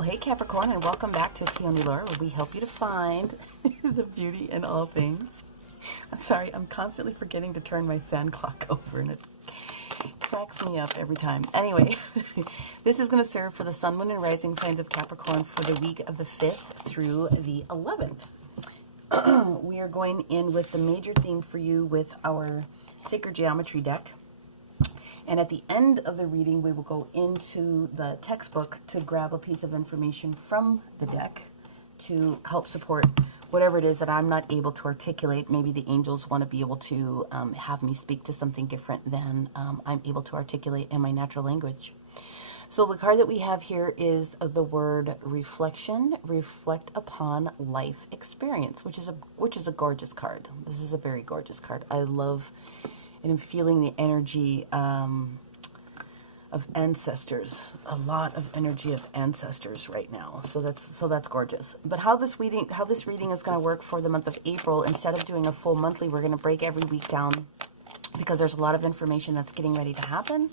Well, hey Capricorn, and welcome back to PeonyLore, where we help you to find the beauty in all things. I'm sorry, I'm constantly forgetting to turn my sand clock over, and it cracks me up every time. Anyway, this is going to serve for the sun, moon, and rising signs of Capricorn for the week of the 5th through the 11th. We are going in with the major theme for you with our Sacred Geometry deck. And at the end of the reading, we will go into the textbook to grab a piece of information from the deck to help support whatever it is that I'm not able to articulate. Maybe the angels want to be able to have me speak to something different than I'm able to articulate in my natural language. So the card that we have here is the word reflection, reflect upon life experience, which is a gorgeous card. This is a very gorgeous card. I love and I'm feeling the energy of ancestors, a lot of energy of ancestors right now. So that's gorgeous. But how this reading is going to work for the month of April, instead of doing a full monthly, we're going to break every week down because there's a lot of information that's getting ready to happen.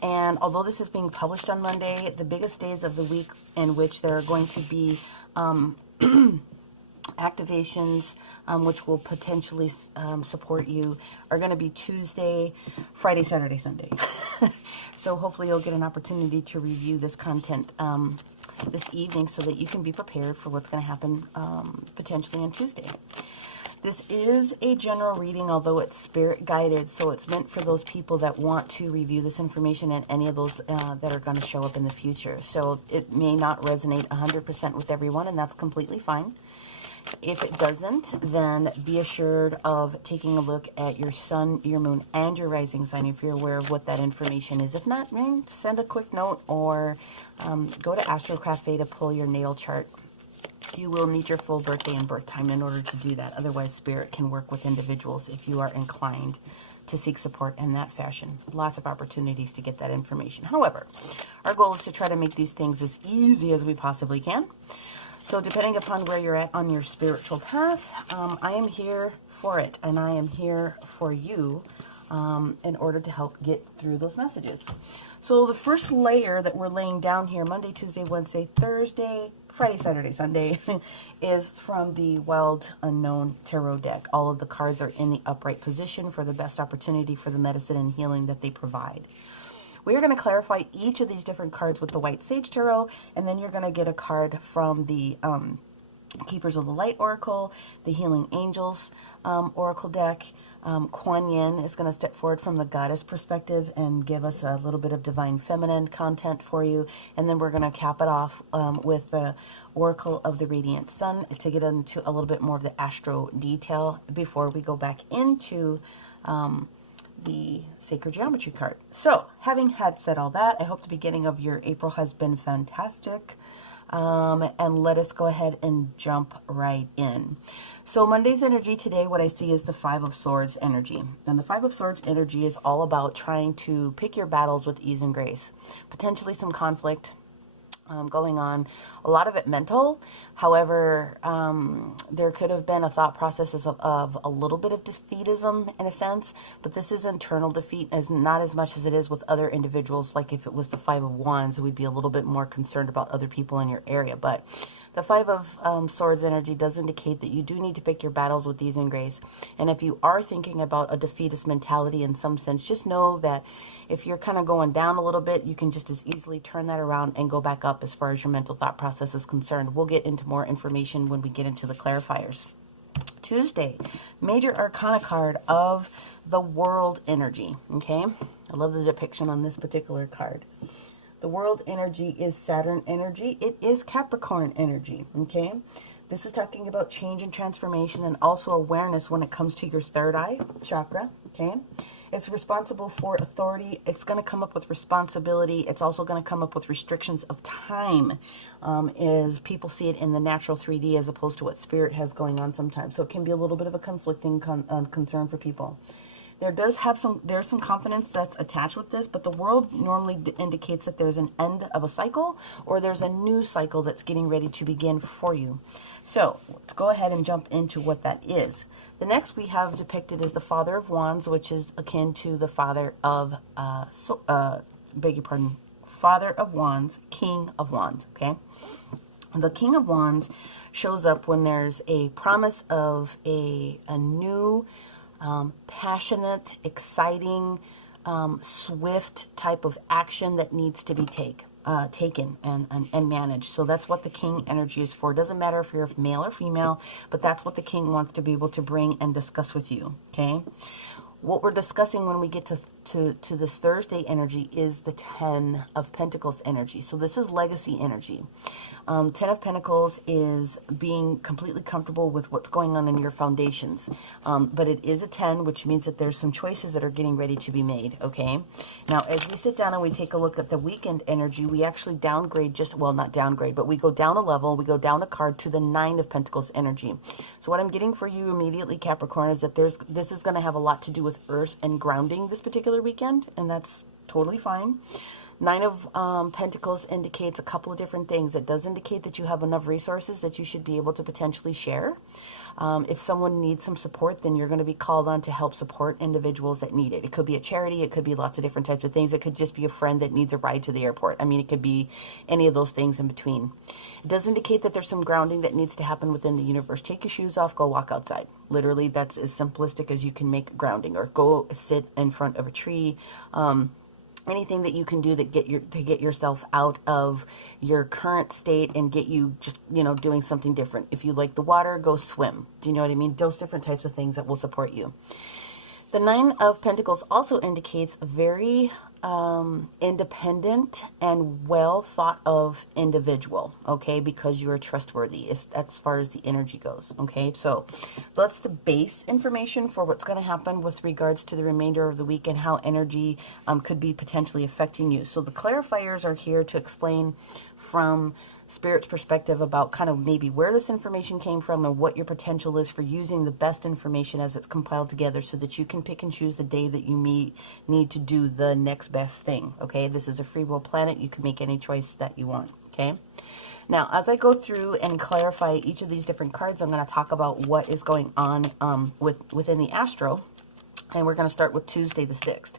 And although this is being published on Monday, the biggest days of the week in which there are going to be activations which will potentially support you are going to be Tuesday, Friday, Saturday, Sunday. So hopefully you'll get an opportunity to review this content this evening so that you can be prepared for what's going to happen potentially on Tuesday. This is a general reading, although it's spirit guided, so it's meant for those people that want to review this information and any of those that are going to show up in the future. So it may not resonate 100% with everyone, and that's completely fine. If it doesn't, then be assured of taking a look at your sun, your moon, and your rising sign if you're aware of what that information is. If not, send a quick note or go to Astro Cafe to pull your natal chart. You will need your full birthday and birth time in order to do that. Otherwise, Spirit can work with individuals if you are inclined to seek support in that fashion. Lots of opportunities to get that information. However, our goal is to try to make these things as easy as we possibly can. So depending upon where you're at on your spiritual path, I am here for it, and I am here for you in order to help get through those messages. So the first layer that we're laying down here, Monday, Tuesday, Wednesday, Thursday, Friday, Saturday, Sunday, is from the Wild Unknown Tarot deck. All of the cards are in the upright position for the best opportunity for the medicine and healing that they provide. We are going to clarify each of these different cards with the White Sage Tarot, and then you're going to get a card from the Keepers of the Light Oracle, the Healing Angels Oracle deck. Kuan Yin is going to step forward from the goddess perspective and give us a little bit of divine feminine content for you. And then we're going to cap it off with the Oracle of the Radiant Sun to get into a little bit more of the astro detail before we go back into the Sacred Geometry card. So, having had said all that, I hope the beginning of your April has been fantastic. And let us go ahead and jump right in. So Monday's energy today, what I see is the Five of Swords energy. And the Five of Swords energy is all about trying to pick your battles with ease and grace. Potentially some conflict going on, a lot of it mental. However, there could have been a thought process of a little bit of defeatism in a sense, but this is internal defeat, as not as much as it is with other individuals. Like if it was the Five of Wands, we'd be a little bit more concerned about other people in your area. But the Five of Swords energy does indicate that you do need to pick your battles with ease and grace. And if you are thinking about a defeatist mentality in some sense, just know that if you're kind of going down a little bit, you can just as easily turn that around and go back up as far as your mental thought process is concerned. We'll get into more information when we get into the clarifiers. Tuesday, major arcana card of the World energy. Okay, I love the depiction on this particular card. The World energy is Saturn energy. It is Capricorn energy. Okay, this is talking about change and transformation and also awareness when it comes to your third eye chakra. Okay, it's responsible for authority. It's going to come up with responsibility. It's also going to come up with restrictions of time as people see it in the natural 3D as opposed to what spirit has going on sometimes. So it can be a little bit of a conflicting concern for people. There's some confidence that's attached with this, but the World normally indicates that there's an end of a cycle or there's a new cycle that's getting ready to begin for you. So let's go ahead and jump into what that is. The next we have depicted is the Father of Wands, which is akin to the Father of, Father of Wands, King of Wands, okay? The King of Wands shows up when there's a promise of a new, passionate, exciting, swift type of action that needs to be taken and managed. So that's what the King energy is for. It doesn't matter if you're male or female, but that's what the King wants to be able to bring and discuss with you, okay? What we're discussing when we get to this Thursday energy is the 10 of Pentacles energy. So this is legacy energy. 10 of Pentacles is being completely comfortable with what's going on in your foundations. But it is a 10, which means that there's some choices that are getting ready to be made, okay? Now, as we sit down and we take a look at the weekend energy, we actually downgrade well, not downgrade, but we go down a level, we go down a card to the 9 of Pentacles energy. So what I'm getting for you immediately, Capricorn, is that this is going to have a lot to do with earth and grounding this particular weekend, and that's totally fine. 9 of Pentacles indicates a couple of different things. It does indicate that you have enough resources that you should be able to potentially share. If someone needs some support, then you're going to be called on to help support individuals that need it. It could be a charity. It could be lots of different types of things. It could just be a friend that needs a ride to the airport. I mean, it could be any of those things in between. It does indicate that there's some grounding that needs to happen within the universe. Take your shoes off, go walk outside. Literally, that's as simplistic as you can make grounding, or go sit in front of a tree. Anything that you can do that get yourself out of your current state and get you just, doing something different. If you like the water, go swim. Do you know what I mean? Those different types of things that will support you. The 9 of Pentacles also indicates a very independent and well thought of individual, okay, because you're trustworthy as far as the energy goes, okay? So that's the base information for what's going to happen with regards to the remainder of the week and how energy could be potentially affecting you. So the clarifiers are here to explain from Spirit's perspective about kind of maybe where this information came from and what your potential is for using the best information as it's compiled together, so that you can pick and choose the day that you need to do the next best thing, okay? This is a free will planet. You can make any choice that you want, okay? Now, as I go through and clarify each of these different cards, I'm going to talk about what is going on within the astro, and we're going to start with Tuesday the 6th.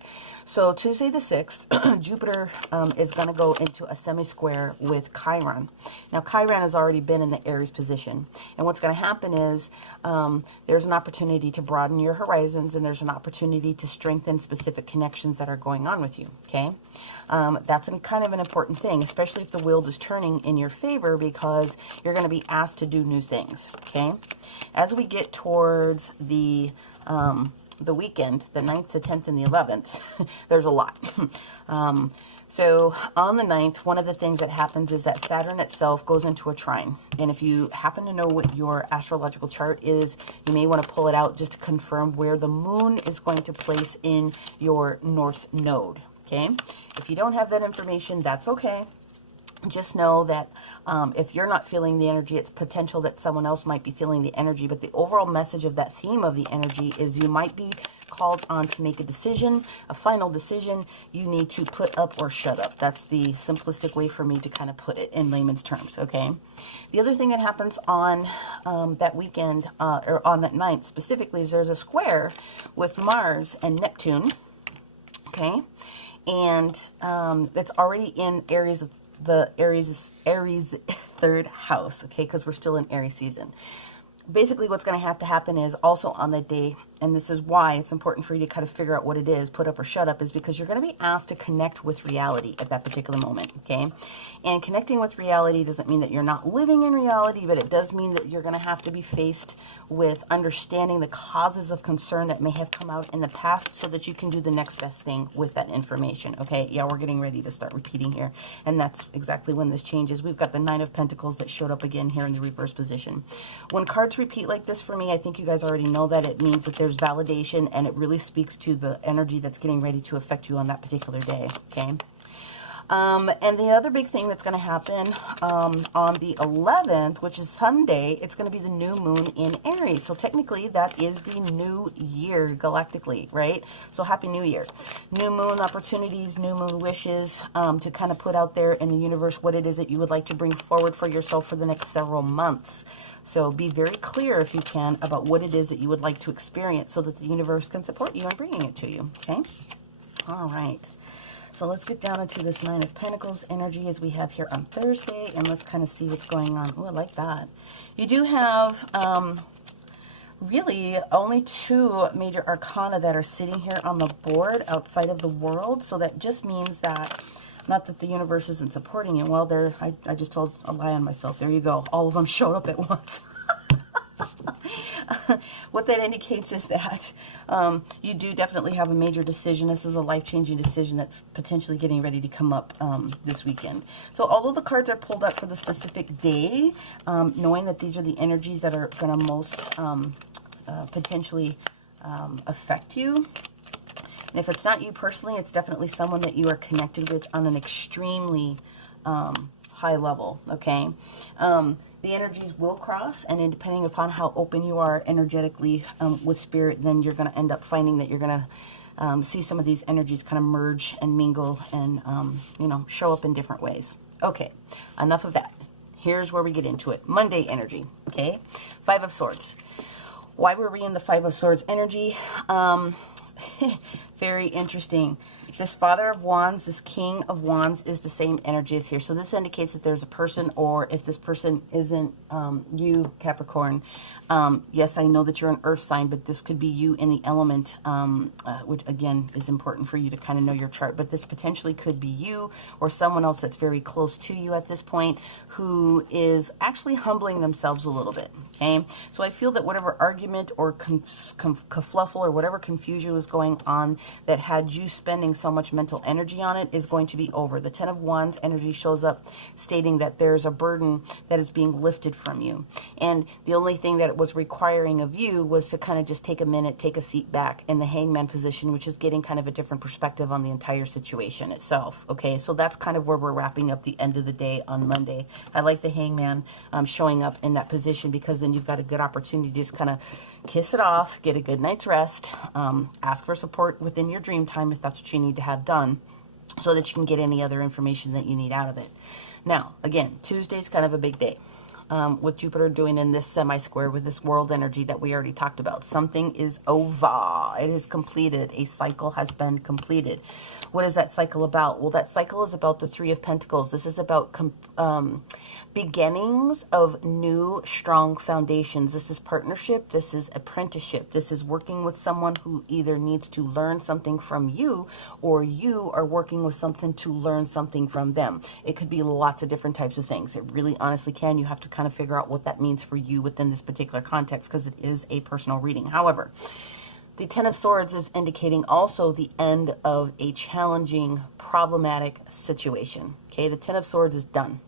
So Tuesday the 6th, Jupiter is going to go into a semi-square with Chiron. Now, Chiron has already been in the Aries position. And what's going to happen is there's an opportunity to broaden your horizons, and there's an opportunity to strengthen specific connections that are going on with you, okay? That's kind of an important thing, especially if the wheel is turning in your favor, because you're going to be asked to do new things, okay? As we get towards the weekend, the 9th, the 10th, and the 11th, there's a lot. So on the 9th, one of the things that happens is that Saturn itself goes into a trine. And if you happen to know what your astrological chart is, you may want to pull it out just to confirm where the moon is going to place in your north node, okay? If you don't have that information, that's okay. Just know that if you're not feeling the energy, it's potential that someone else might be feeling the energy. But the overall message of that theme of the energy is you might be called on to make a decision, a final decision. You need to put up or shut up. That's the simplistic way for me to kind of put it in layman's terms, okay? The other thing that happens on that weekend, or on that 9th specifically, is there's a square with Mars and Neptune, okay? And it's already in Aries, the Aries third house, okay, because we're still in Aries season. Basically, what's going to have to happen is also on that day, and this is why it's important for you to kind of figure out what it is, put up or shut up, is because you're going to be asked to connect with reality at that particular moment, okay? And connecting with reality doesn't mean that you're not living in reality, but it does mean that you're going to have to be faced with understanding the causes of concern that may have come out in the past, so that you can do the next best thing with that information, okay? Yeah, we're getting ready to start repeating here, and that's exactly when this changes. We've got the 9 of Pentacles that showed up again here in the reverse position. When cards repeat like this for me, I think you guys already know that it means that there's validation, and it really speaks to the energy that's getting ready to affect you on that particular day, okay? And the other big thing that's going to happen on the 11th, which is Sunday, it's going to be the new moon in Aries. So technically, that is the new year galactically, right? So happy new year. New moon opportunities, new moon wishes, to kind of put out there in the universe what it is that you would like to bring forward for yourself for the next several months. So be very clear, if you can, about what it is that you would like to experience, so that the universe can support you in bringing it to you, okay? All right. So let's get down into this Nine of Pentacles energy as we have here on Thursday, and let's kind of see what's going on. Oh, I like that. You do have really only 2 major arcana that are sitting here on the board outside of the world. So that just means that, not that the universe isn't supporting you. Well, I just told a lie on myself. There you go. All of them showed up at once. What that indicates is that you do definitely have a major decision. This is a life-changing decision that's potentially getting ready to come up this weekend. So although the cards are pulled up for the specific day, knowing that these are the energies that are going to most potentially affect you. And if it's not you personally, it's definitely someone that you are connected with on an extremely high level, okay? The energies will cross, and depending upon how open you are energetically with spirit, then you're going to end up finding that you're going to see some of these energies kind of merge and mingle and, you know, show up in different ways. Okay, enough of that. Here's where we get into it. Monday energy, okay? 5 of Swords. Why were we in the 5 of Swords energy? Very interesting. This Father of Wands, this King of Wands is the same energy as here. So this indicates that there's a person, or if this person isn't you, Capricorn, yes, I know that you're an earth sign, but this could be you in the element, which again is important for you to kind of know your chart. But this potentially could be you or someone else that's very close to you at this point who is actually humbling themselves a little bit. Okay, so I feel that whatever argument or kerfluffle or whatever confusion was going on that had you spending so much mental energy on it is going to be over. The 10 of Wands energy shows up stating that there's a burden that is being lifted from you. And the only thing that it was requiring of you was to kind of just take a minute, take a seat back in the hangman position, which is getting kind of a different perspective on the entire situation itself. Okay, so that's kind of where we're wrapping up the end of the day on Monday. I like the hangman showing up in that position, because then you've got a good opportunity to just kind of kiss it off, get a good night's rest, ask for support within your dream time if that's what you need to have done, so that you can get any other information that you need out of it. Now, again, Tuesday's kind of a big day. With Jupiter doing in this semi-square with this world energy that we already talked about. Something is over. It is completed. A cycle has been completed. What is that cycle about? Well, that cycle is about the 3 of Pentacles. This is about beginnings of new, strong foundations. This is partnership. This is apprenticeship. This is working with someone who either needs to learn something from you, or you are working with something to learn something from them. It could be lots of different types of things. It really honestly can. You have to kind of figure out what that means for you within this particular context, because it is a personal reading. However, the 10 of Swords is indicating also the end of a challenging, problematic situation. Okay, the 10 of Swords is done.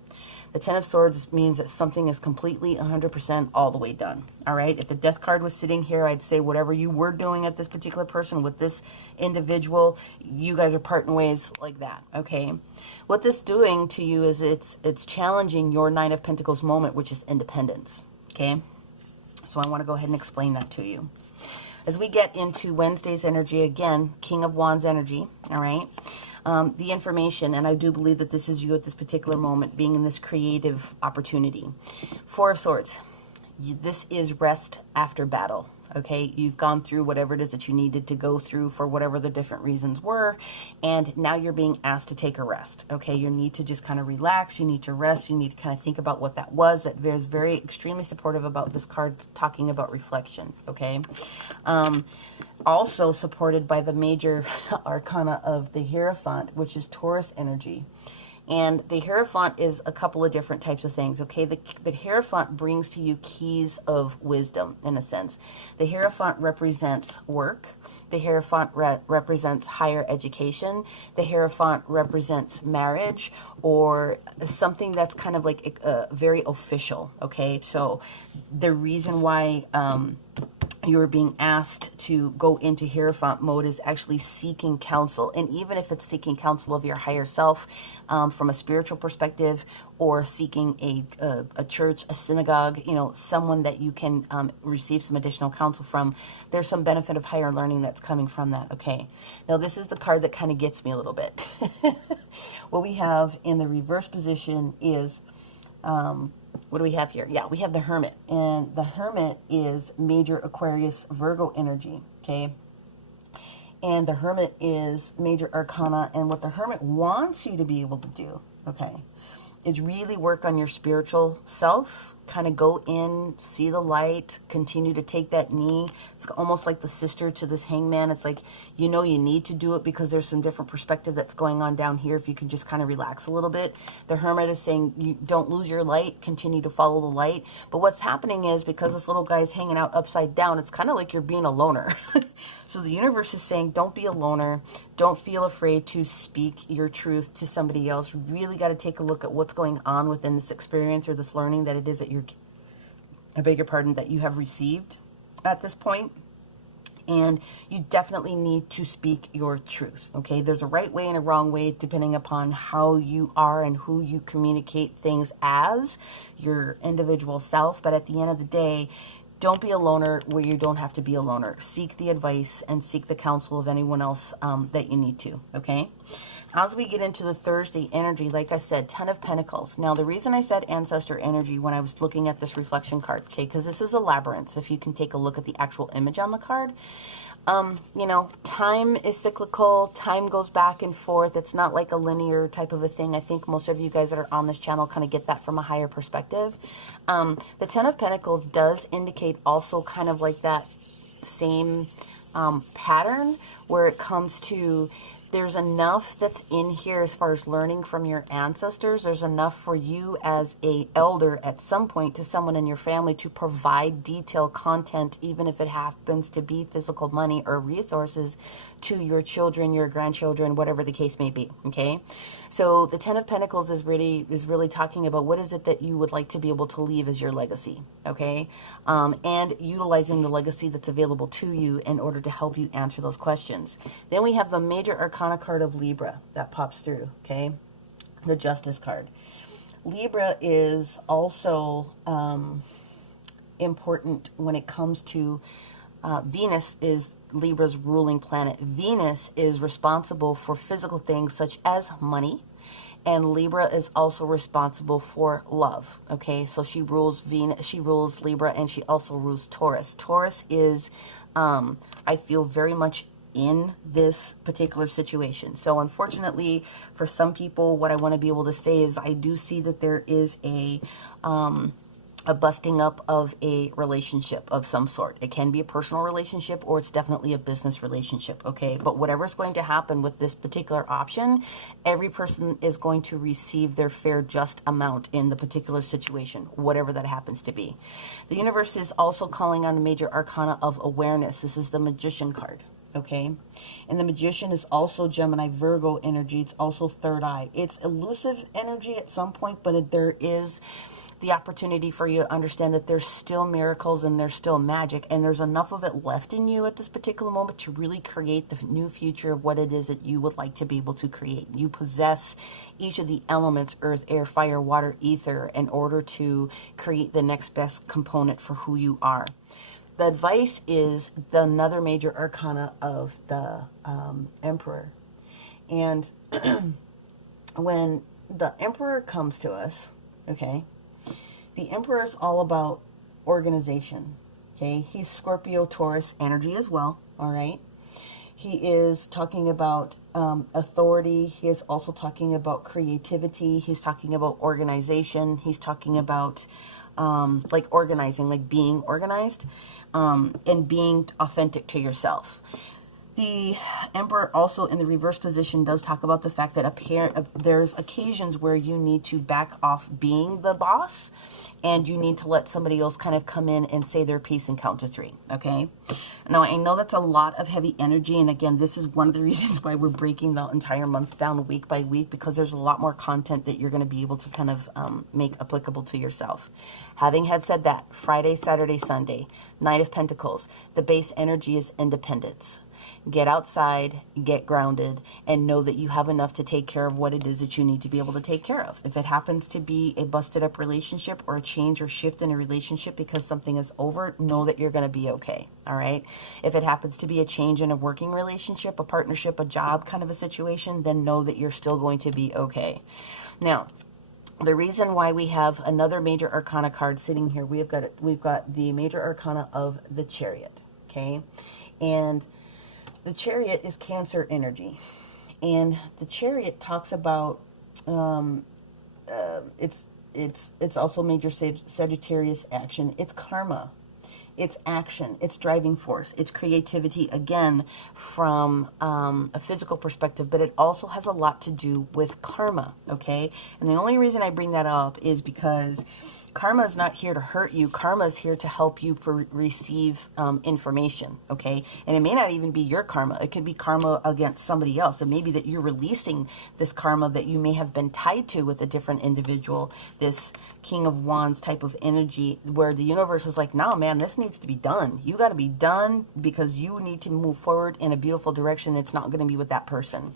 The 10 of Swords means that something is completely 100% all the way done. All right, if the Death card was sitting here, I'd say whatever you were doing at this particular person with this individual, you guys are parting ways like that. Okay, what this doing to you is it's challenging your 9 of Pentacles moment, which is independence. Okay, so I want to go ahead and explain that to you. As we get into Wednesday's energy, again, King of Wands energy, all right? The information, and I do believe that this is you at this particular moment, being in this creative opportunity. 4 of Swords. This is rest after battle, okay? You've gone through whatever it is that you needed to go through for whatever the different reasons were, and now you're being asked to take a rest, okay? You need to just kind of relax. You need to rest. You need to kind of think about what that was. That is very extremely supportive about this card talking about reflection, okay? Also supported by the major arcana of the Hierophant, which is Taurus energy. And the Hierophant is a couple of different types of things, okay? The Hierophant brings to you keys of wisdom, in a sense. The Hierophant represents work. The Hierophant represents higher education. The Hierophant represents marriage, or something that's kind of like very official, okay? So the reason why you're being asked to go into Hierophant mode is actually seeking counsel. And even if it's seeking counsel of your higher self from a spiritual perspective, or seeking a church, a synagogue, you know, someone that you can receive some additional counsel from, there's some benefit of higher learning that's coming from that, okay? Now, this is the card that kind of gets me a little bit. What we have in the reverse position is... what do we have here? Yeah, we have the Hermit. And the Hermit is major Aquarius Virgo energy, okay? And the Hermit is major arcana. And what the Hermit wants you to be able to do, okay, is really work on your spiritual self. Kind of go in, see the light, continue to take that knee. It's almost like the sister to this hangman. It's like, you know, you need to do it because there's some different perspective that's going on down here. If you can just kind of relax a little bit. The Hermit is saying, you don't lose your light, continue to follow the light. But what's happening is, because this little guy's hanging out upside down, it's kind of like you're being a loner. So the universe is saying, don't be a loner. Don't feel afraid to speak your truth to somebody else. You really got to take a look at what's going on within this experience or this learning that it is that I beg your pardon, that you have received at this point. And you definitely need to speak your truth, okay? There's a right way and a wrong way depending upon how you are and who you communicate things as, your individual self. But at the end of the day, don't be a loner where you don't have to be a loner. Seek the advice and seek the counsel of anyone else that you need to, okay? As we get into the Thursday energy, like I said, 10 of Pentacles. Now, the reason I said ancestor energy when I was looking at this reflection card, okay, because this is a labyrinth. If you can take a look at the actual image on the card, you know, time is cyclical. Time goes back and forth. It's not like a linear type of a thing. I think most of you guys that are on this channel kind of get that from a higher perspective. The 10 of Pentacles does indicate also kind of like that same pattern where it comes to, there's enough that's in here as far as learning from your ancestors. There's enough for you as a elder at some point to someone in your family to provide detailed content, even if it happens to be physical money or resources to your children, your grandchildren, whatever the case may be, okay? So the 10 of Pentacles is really talking about what is it that you would like to be able to leave as your legacy, okay? And utilizing the legacy that's available to you in order to help you answer those questions. Then we have the major arcana card of Libra that pops through, okay? The Justice card. Libra is also important when it comes to Venus is Libra's ruling planet. Venus is responsible for physical things such as money, and Libra is also responsible for love. Okay, so she rules Venus, she rules Libra, and she also rules Taurus. Taurus is, I feel, very much in this particular situation. So unfortunately, for some people, what I want to be able to say is I do see that there is a busting up of a relationship of some sort. It can be a personal relationship or it's definitely a business relationship, okay? But whatever's going to happen with this particular option, every person is going to receive their fair just amount in the particular situation, whatever that happens to be. The universe is also calling on a major arcana of awareness. This is the Magician card. Okay, and the Magician is also Gemini, Virgo energy. It's also third eye. It's elusive energy at some point, but there is the opportunity for you to understand that there's still miracles and there's still magic, and there's enough of it left in you at this particular moment to really create the new future of what it is that you would like to be able to create. You possess each of the elements, earth, air, fire, water, ether, in order to create the next best component for who you are. The advice is another major arcana of the Emperor. And when the Emperor comes to us, okay, the Emperor is all about organization, okay? He's Scorpio, Taurus energy as well, all right? He is talking about authority. He is also talking about creativity. He's talking about organization. He's talking about like organizing, like being organized, and being authentic to yourself. The Emperor also in the reverse position does talk about the fact that there's occasions where you need to back off being the boss and you need to let somebody else kind of come in and say their piece and count to three, okay? Now, I know that's a lot of heavy energy, and again, this is one of the reasons why we're breaking the entire month down week by week, because there's a lot more content that you're going to be able to kind of make applicable to yourself. Having had said that, Friday, Saturday, Sunday, Knight of Pentacles, the base energy is independence. Get outside, get grounded, and know that you have enough to take care of what it is that you need to be able to take care of. If it happens to be a busted up relationship or a change or shift in a relationship because something is over, know that you're going to be okay, all right? If it happens to be a change in a working relationship, a partnership, a job kind of a situation, then know that you're still going to be okay. Now, the reason why we have another major arcana card sitting here, we've got the major arcana of the Chariot, okay? And The Chariot is Cancer energy. And the Chariot talks about, it's also major Sagittarius action. It's karma. It's action, it's driving force, it's creativity, again, from a physical perspective, but it also has a lot to do with karma, okay? And the only reason I bring that up is because karma is not here to hurt you. Karma is here to help you receive information, okay? And it may not even be your karma. It could be karma against somebody else. It may be that you're releasing this karma that you may have been tied to with a different individual, this King of Wands type of energy, where the universe is like, nah, man, this needs to be done. You got to be done because you need to move forward in a beautiful direction. It's not going to be with that person.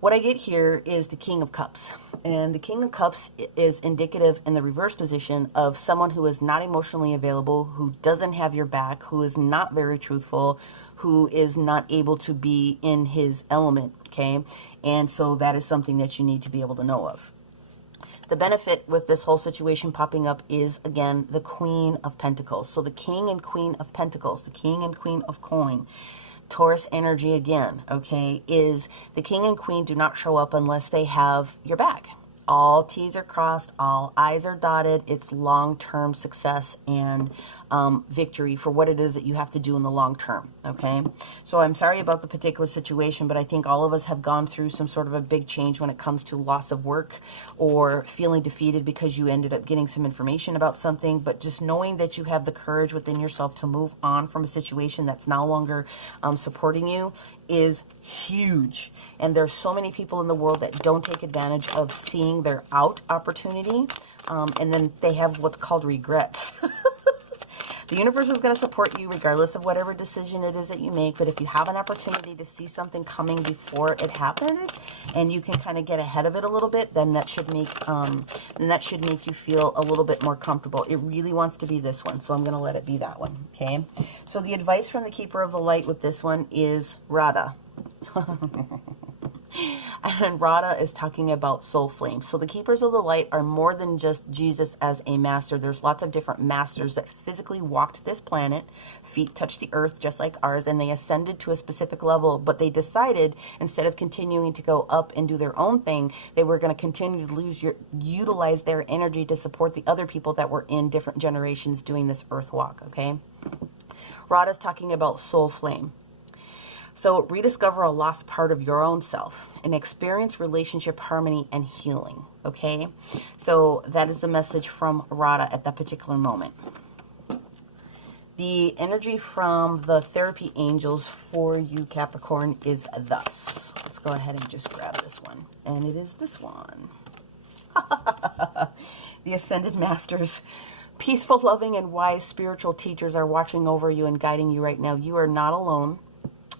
What I get here is the King of Cups. And the King of Cups is indicative in the reverse position of someone who is not emotionally available, who doesn't have your back, who is not very truthful, who is not able to be in his element, okay? And so that is something that you need to be able to know of. The benefit with this whole situation popping up is, again, the Queen of Pentacles. So the King and Queen of Pentacles, the King and Queen of Coin, Taurus energy again, okay, is the King and Queen do not show up unless they have your back. All T's are crossed, all I's are dotted. It's long-term success and victory for what it is that you have to do in the long term, okay? So I'm sorry about the particular situation, but I think all of us have gone through some sort of a big change when it comes to loss of work or feeling defeated because you ended up getting some information about something, but just knowing that you have the courage within yourself to move on from a situation that's no longer supporting you is huge. And there's so many people in the world that don't take advantage of seeing their out opportunity, and then they have what's called regrets. The universe is going to support you regardless of whatever decision it is that you make. But if you have an opportunity to see something coming before it happens, and you can kind of get ahead of it a little bit, then that should make you feel a little bit more comfortable. It really wants to be this one, so I'm going to let it be that one. Okay. So the advice from the Keeper of the Light with this one is Radha. And Radha is talking about soul flame. So the Keepers of the Light are more than just Jesus as a master. There's lots of different masters that physically walked this planet. Feet touched the earth just like ours, and they ascended to a specific level. But they decided, instead of continuing to go up and do their own thing, they were going to continue to utilize their energy to support the other people that were in different generations doing this earth walk, okay? Radha's talking about soul flame. So rediscover a lost part of your own self and experience relationship harmony and healing, okay? So that is the message from Radha at that particular moment. The energy from the therapy angels for you, Capricorn, is thus. Let's go ahead and just grab this one. And it is this one. The Ascended Masters. Peaceful, loving, and wise spiritual teachers are watching over you and guiding you right now. You are not alone.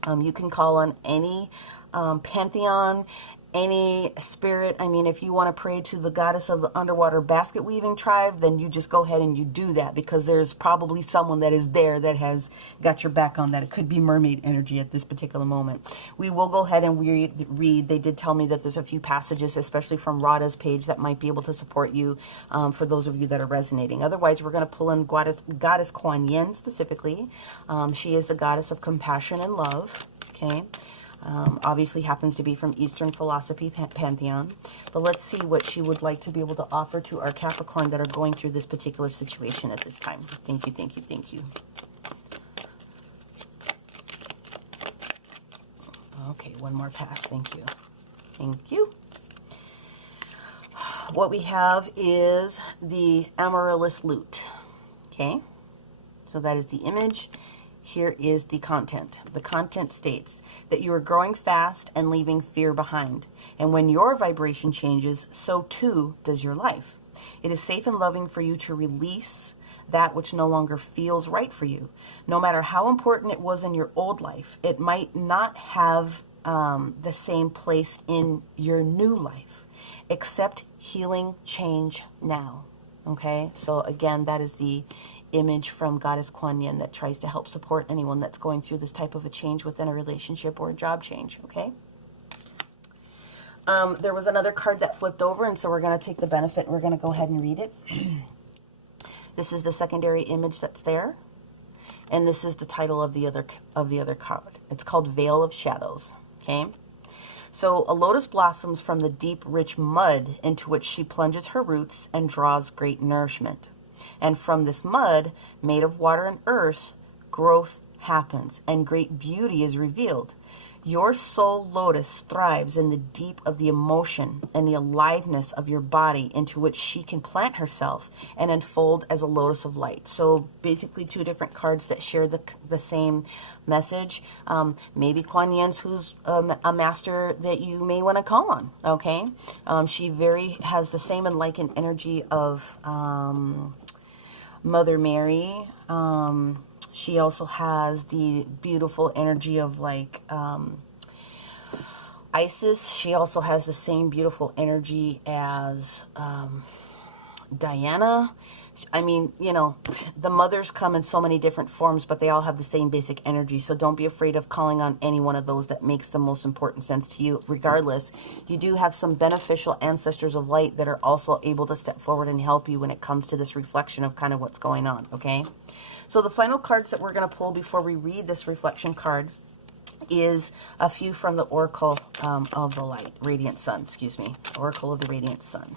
You can call on any pantheon, any spirit. I mean, if you want to pray to the goddess of the underwater basket weaving tribe, then you just go ahead and you do that, because there's probably someone that is there that has got your back on that. It could be mermaid energy at this particular moment. We will go ahead and read. They did tell me that there's a few passages, especially from Radha's page, that might be able to support you for those of you that are resonating. Otherwise, we're going to pull in goddess Kuan Yin specifically. She is the goddess of compassion and love, okay? Obviously happens to be from Eastern philosophy pantheon. But let's see what she would like to be able to offer to our Capricorn that are going through this particular situation at this time. Thank you, thank you, thank you. Okay, one more pass. Thank you. Thank you. What we have is the Amaryllis Lute. Okay, so that is the image. Here is the content. The content states that you are growing fast and leaving fear behind. And when your vibration changes, so too does your life. It is safe and loving for you to release that which no longer feels right for you. No matter how important it was in your old life, it might not have the same place in your new life. Accept healing change now. Okay, so again, that is the image from Goddess Kuan Yin that tries to help support anyone that's going through this type of a change within a relationship or a job change, okay? There was another card that flipped over, and so we're going to take the benefit. We're going to go ahead and read it. This is the secondary image that's there, and this is the title of the other card. It's called Veil of Shadows, okay? So a lotus blossoms from the deep, rich mud into which she plunges her roots and draws great nourishment. And from this mud, made of water and earth, growth happens and great beauty is revealed. Your soul lotus thrives in the deep of the emotion and the aliveness of your body into which she can plant herself and unfold as a lotus of light. So basically 2 different cards that share the same message. Maybe Kuan Yin's, who's a master that you may want to call on, okay? She has the same enlightened energy of Mother Mary. She also has the beautiful energy of like Isis. She also has the same beautiful energy as Diana. I mean, you know, the mothers come in so many different forms, but they all have the same basic energy. So don't be afraid of calling on any one of those that makes the most important sense to you. Regardless, you do have some beneficial ancestors of light that are also able to step forward and help you when it comes to this reflection of kind of what's going on, okay? So the final cards that we're going to pull before we read this reflection card is a few from the Oracle of the Light, Radiant Sun, excuse me, Oracle of the Radiant Sun.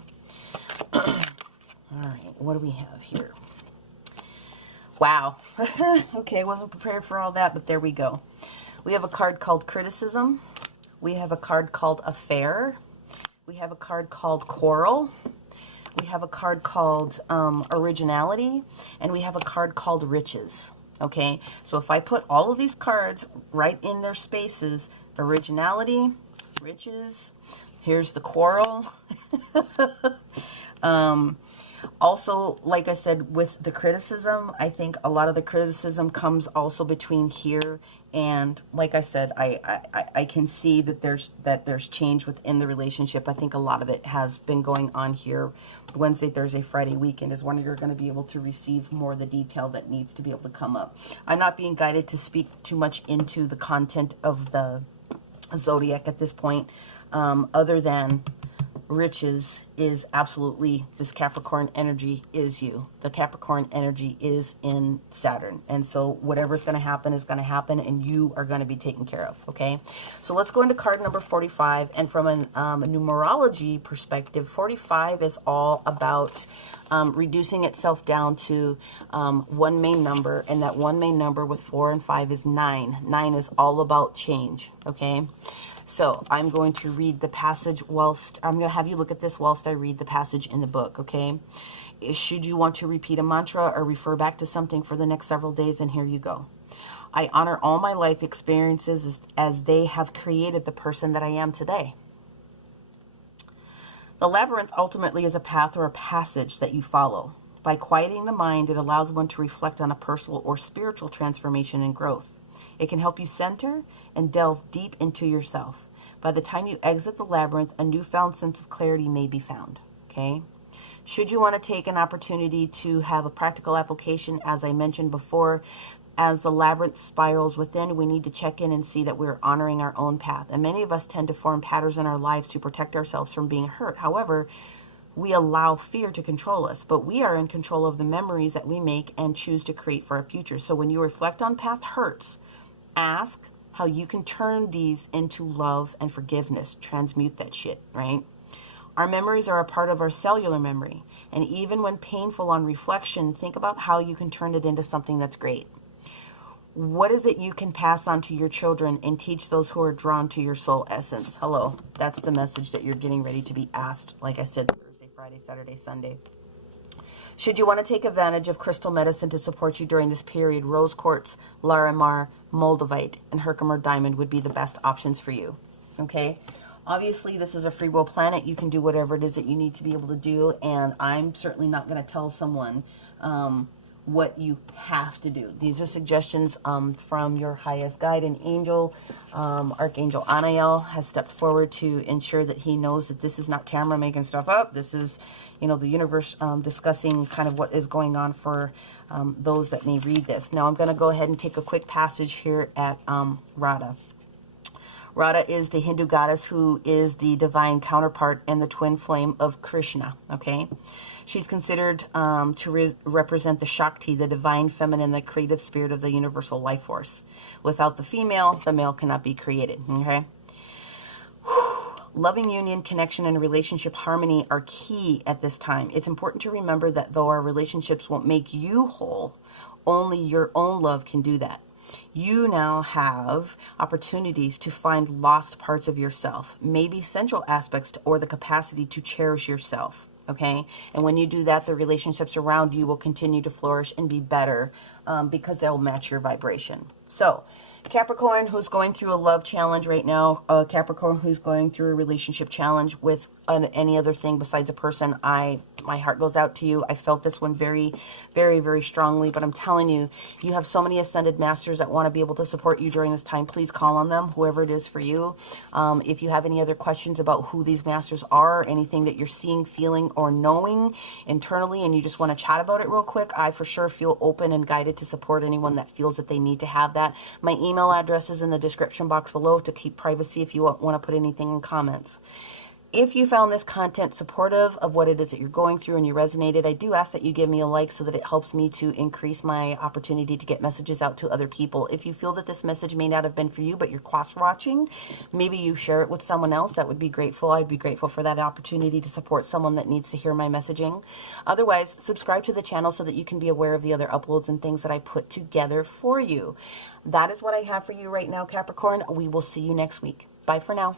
All right, what do we have here? Wow. Okay, I wasn't prepared for all that, but there we go. We have a card called Criticism. We have a card called Affair. We have a card called Quarrel. We have a card called Originality, and we have a card called Riches, okay? So if I put all of these cards right in their spaces, Originality, Riches, here's the Quarrel. Also, like I said, with the criticism, I think a lot of the criticism comes also between here and, like I said, I can see that there's change within the relationship. I think a lot of it has been going on here. Wednesday, Thursday, Friday weekend is when you're going to be able to receive more of the detail that needs to be able to come up. I'm not being guided to speak too much into the content of the zodiac at this point, other than riches is absolutely, this Capricorn energy is you. The Capricorn energy is in Saturn. And so whatever's going to happen is going to happen, and you are going to be taken care of. Okay. So let's go into card number 45. And from a numerology perspective, 45 is all about reducing itself down to one main number. And that one main number with 4 and 5 is 9. 9 is all about change. Okay. So I'm going to read the passage whilst, I'm going to have you look at this whilst I read the passage in the book, okay? Should you want to repeat a mantra or refer back to something for the next several days, and here you go. I honor all my life experiences as they have created the person that I am today. The labyrinth ultimately is a path or a passage that you follow. By quieting the mind, it allows one to reflect on a personal or spiritual transformation and growth. It can help you center and delve deep into yourself. By the time you exit the labyrinth, a newfound sense of clarity may be found. Okay? Should you want to take an opportunity to have a practical application, as I mentioned before, as the labyrinth spirals within, we need to check in and see that we're honoring our own path. And many of us tend to form patterns in our lives to protect ourselves from being hurt. However, we allow fear to control us, but we are in control of the memories that we make and choose to create for our future. So when you reflect on past hurts, ask how you can turn these into love and forgiveness. Transmute that shit, right? Our memories are a part of our cellular memory. And even when painful on reflection, think about how you can turn it into something that's great. What is it you can pass on to your children and teach those who are drawn to your soul essence? Hello, that's the message that you're getting ready to be asked. Like I said, Thursday, Friday, Saturday, Sunday. Should you want to take advantage of crystal medicine to support you during this period, rose quartz, Larimar, moldavite, and Herkimer diamond would be the best options for you. Okay? Obviously, this is a free will planet. You can do whatever it is that you need to be able to do, and I'm certainly not going to tell someone what you have to do. These are suggestions from your highest guide and angel. Archangel Anael has stepped forward to ensure that he knows that this is not Tamara making stuff up. This is, you know, the universe discussing kind of what is going on for those that may read this. Now I'm going to go ahead and take a quick passage here at Radha. Radha is the Hindu goddess who is the divine counterpart and the twin flame of Krishna, okay? She's considered to represent the Shakti, the divine feminine, the creative spirit of the universal life force. Without the male cannot be created, okay? Loving union, connection, and relationship harmony are key at this time. It's important to remember that though our relationships won't make you whole, only your own love can do that. You now have opportunities to find lost parts of yourself, maybe central aspects or the capacity to cherish yourself. Okay. And when you do that, the relationships around you will continue to flourish and be better because they'll match your vibration. So, Capricorn who's going through a love challenge right now, Capricorn who's going through a relationship challenge with any other thing besides a person, my heart goes out to you. I felt this one very, very, very strongly, but I'm telling you, you have so many ascended masters that want to be able to support you during this time. Please call on them, whoever it is for you. If you have any other questions about who these masters are, anything that you're seeing, feeling, or knowing internally, and you just want to chat about it real quick, I for sure feel open and guided to support anyone that feels that they need to have that. My email address is in the description box below to keep privacy if you want to put anything in comments. If you found this content supportive of what it is that you're going through and you resonated, I do ask that you give me a like so that it helps me to increase my opportunity to get messages out to other people. If you feel that this message may not have been for you, but you're cross-watching, maybe you share it with someone else. That would be grateful. I'd be grateful for that opportunity to support someone that needs to hear my messaging. Otherwise, subscribe to the channel so that you can be aware of the other uploads and things that I put together for you. That is what I have for you right now, Capricorn. We will see you next week. Bye for now.